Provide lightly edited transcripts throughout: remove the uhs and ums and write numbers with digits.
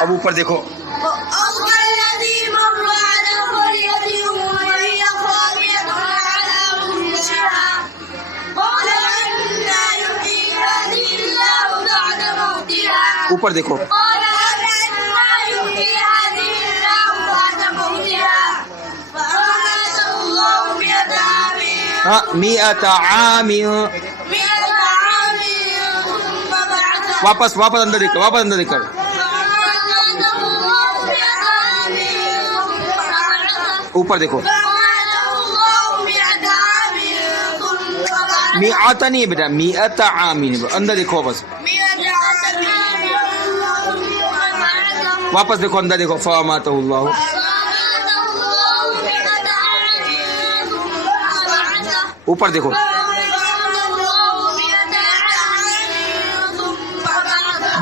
اب اوپر دیکھو اوپر دیکھو ہاں مئۃ عام واپس اندر دیکھ کر اوپر دیکھو مئۃ نہیں ہے بیٹا مئۃ عام اندر دیکھو واپس دیکھو اندر دیکھو فاماتہ اللہ اوپر دیکھو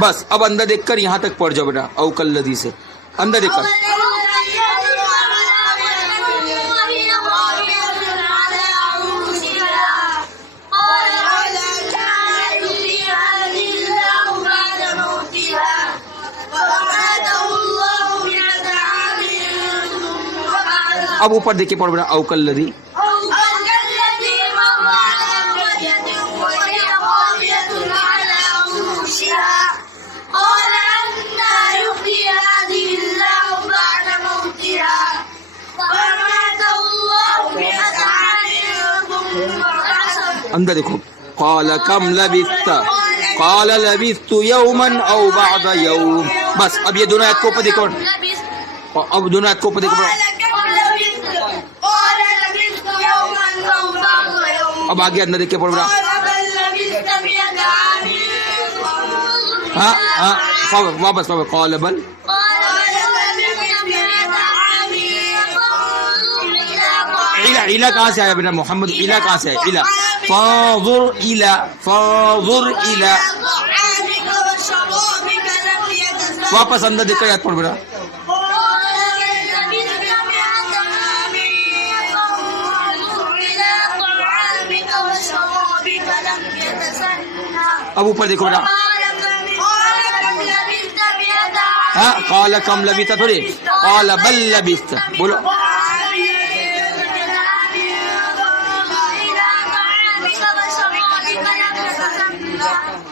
بس اب اندر دیکھ کر یہاں تک پڑھ جاؤ بیٹا او کلذی سے اندر دیکھ کر اب اوپر دیکھے پڑھ بیٹا او کلذی اندر دیکھو قال کم لبثت قال لبثت یوما او بعض یوم بس اب یہ دونوں آیت کو اوپر دیکھو اب دونوں آیت کو اوپر دیکھو اب آگے اندر دیکھ کے پڑھ رہا ہاں واپس قال بل علا کہاں سے آیا بیٹا محمد علا کہاں سے آیا علا فانظر علا واپس اندر دیکھ کر یاد پڑھ بیٹا اب اوپر دیکھو بیٹا ہاں قال کم لبثت تھوڑی قال بل لبثت بولو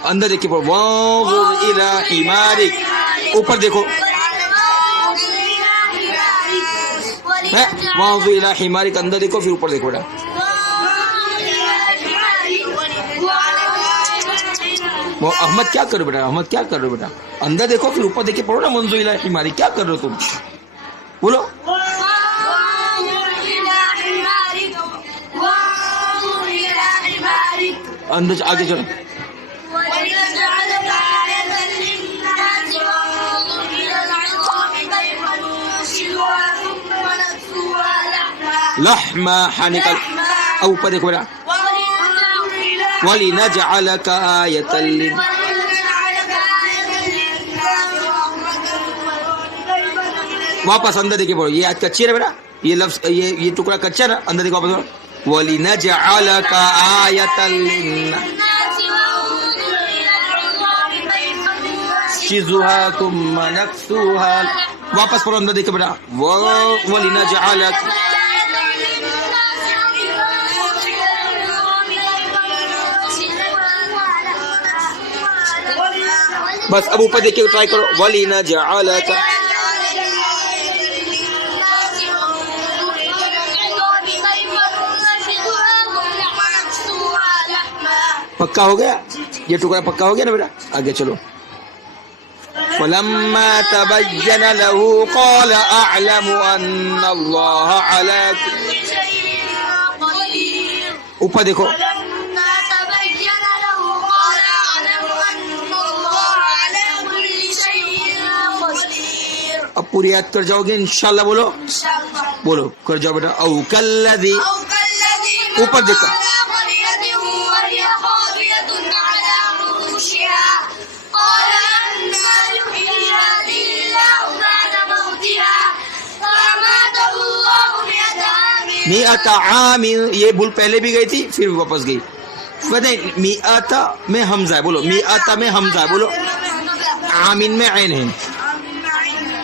اندر دیکھے پڑھو وانظر الی حمارک اوپر دیکھو وانظر الی حمارک اندر دیکھو پھر اوپر دیکھو بیٹا احمد کیا کرو بیٹا احمد کیا کر رہے ہو بیٹا اندر دیکھو پھر اوپر دیکھے پڑھو نا وانظر الی حمارک کیا کر رہے ہو تم بولو اندر آگے چلو لحما حنکل اوپر دیکھو بیٹا وَلِنَجْعَلَكَ آیَةً واپس اندر دیکھے پڑھو یہ آج کچی ہے بیٹا یہ لفظ یہ ٹکڑا کچا نا اندر دیکھو واپس وَلِنَجْعَلَكَ آیَةً نَنْشِزُهَا ثُمَّ نَكْسُوهَا واپس پڑھو اندر دیکھو بیٹا وَلِنَجْعَلَكَ بس اب اوپر دیکھ کے ٹرائی کرو وَلِنَجْعَلَكَ پکا ہو گیا یہ ٹکڑا پکا ہو گیا نا بیٹا آگے چلو فَلَمَّا تَبَيَّنَ لَهُ قَالَ أَعْلَمُ أَنَّ اللَّهَ عَلَى كُلِّ شَيْءٍ قَدِيرٌ اوپر دیکھو اب پوری یاد کر جاؤ گے انشاءاللہ بولو بولو کر جاؤ بیٹا او کلذی اوپر دیکھو مئۃ عام یہ بھول پہلے بھی گئی تھی پھر واپس گئی مئۃ میں حمزہ ہے بولو مئۃ میں حمزہ ہے بولو عامن میں عین ہے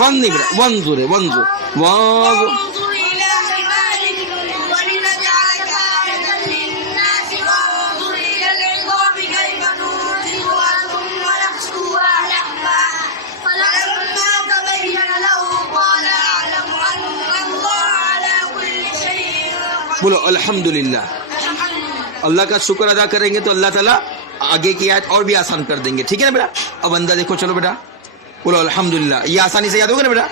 فن نہیں بیٹا. وانظر وانظر وانظر. بولو الحمدللہ. اللہ کا شکر ادا کریں گے تو اللہ تعالیٰ آگے کی آیت اور بھی آسان کر دیں گے. ٹھیک ہے نا بیٹا. اب اندر دیکھو. چلو بیٹا بولو الحمدللہ. یہ آسانی سے یاد ہوگا نا بیٹا.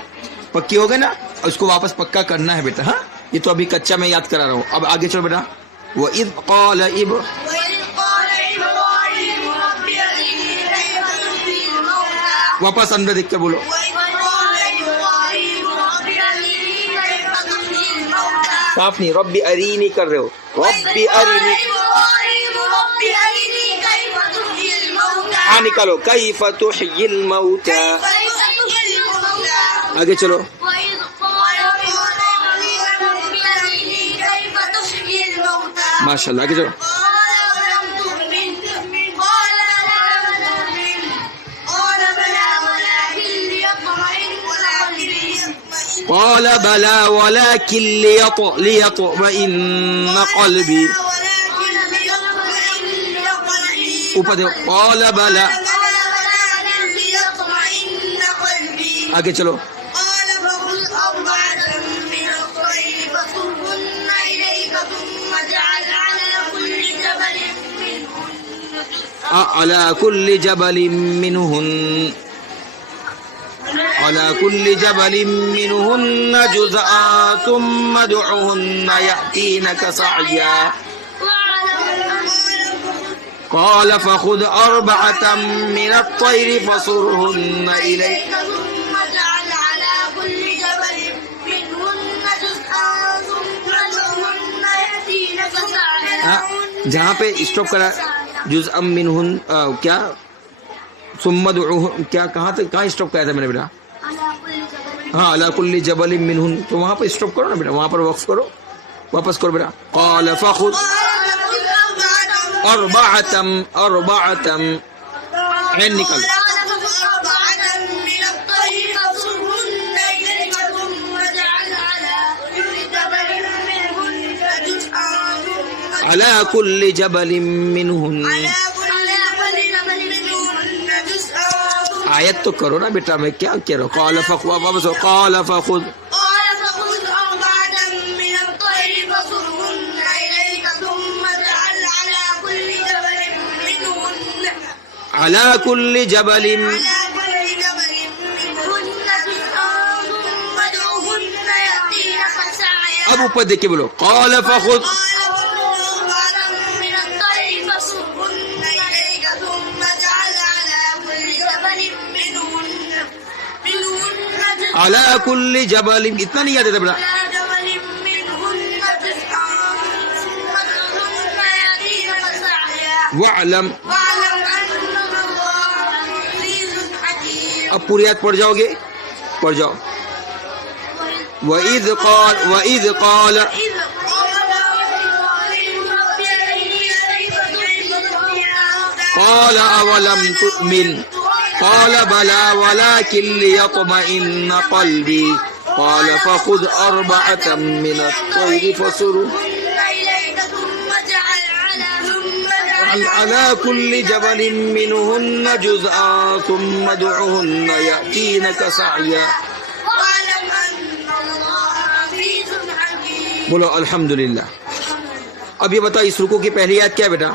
پکی ہو گئے نا. اس کو واپس پکا کرنا ہے بیٹا. ہاں یہ تو ابھی کچا میں یاد کرا رہا ہوں. اب آگے چلو بیٹا. وَإِذْ قَالَ واپس اندر دیکھ کے بولو. صاف نہیں. ربی ارینی کر رہے ہو. ربی ارینی. ہاں نکالو. کیف تحیی الموتی. آگے چلو. ماشاء اللہ. آگے چلو. قال بلى ولكن ليطمئن قلبي. اوپر دیکھو. قال بلى. آگے چلو. على كل جبل منهن على كل جبل منهن جزءا ثم ادعهن يأتينك سعيا. قال فخذ أربعة من الطير فصرهن إليك. جہاں پہ اسٹاپ کرا جزءا منہن کیا ثم ادعوهن کیا کہاں تک کہاں اسٹاپ کیا تھا میں نے بیٹا. ہاں علی کل جبل منہن تو وہاں پہ اسٹاپ کرو نا بیٹا. وہاں پر وقف کرو. واپس کرو بیٹا. قال فخذ أربعة عین نکل. على كل جبل منهن. آیت تو کرو نا بیٹا. میں کیا کہہ رہا ہوں. قال فخذ واپس ہو. قال فخذ على كل جبل. اب اوپر دیکھ کے بولو. قال فخذ على كل جبل. اتنا نہیں یاد ہے بیٹا. وَاعْلَمْ. اب پوری آیت پڑھ جاؤ گے. پڑھ جاؤ. وَإِذْ قَالَ قَالَ أَوَلَمْ تُؤْمِنْ قال بلى ولكن ليطمئن قلبي. قال فخذ أربعة من الطير فصرهن على كل جبل منهن جزءا ثم ادعهن يأتينك سعيا. بولو الحمدللہ. اب یہ بتاؤ اس رکوع کی پہلی آیت کیا ہے بیٹا.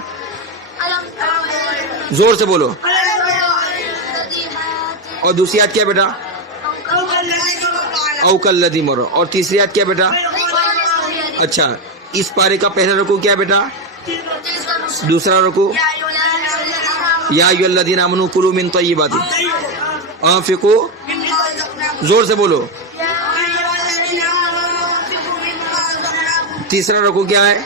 زور سے بولو. اور دوسری آیت کیا بیٹا. او کالذی مر. اور تیسری آیت کیا بیٹا. اچھا اس پارے کا پہلا رکوع کیا بیٹا. دوسرا رکوع یا ایھا الذین آمنوا کلوا من طیبات انفقوا، زور سے بولو. تیسرا رکوع کیا ہے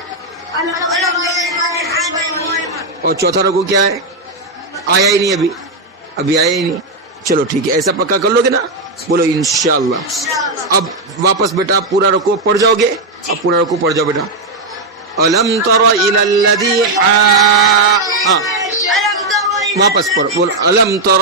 اور چوتھا رکوع کیا ہے؟ آیا ہی نہیں ابھی آیا ہی نہیں. چلو ٹھیک ہے، ایسا پکا کر لو گے نا؟ بولو انشاءاللہ. اب واپس بیٹا پورا رکوع پڑھ جاؤ گے. اب پورا رکوع پڑھ جاؤ بیٹا. الم تر الی الذی واپس پڑھو. بولو الم تر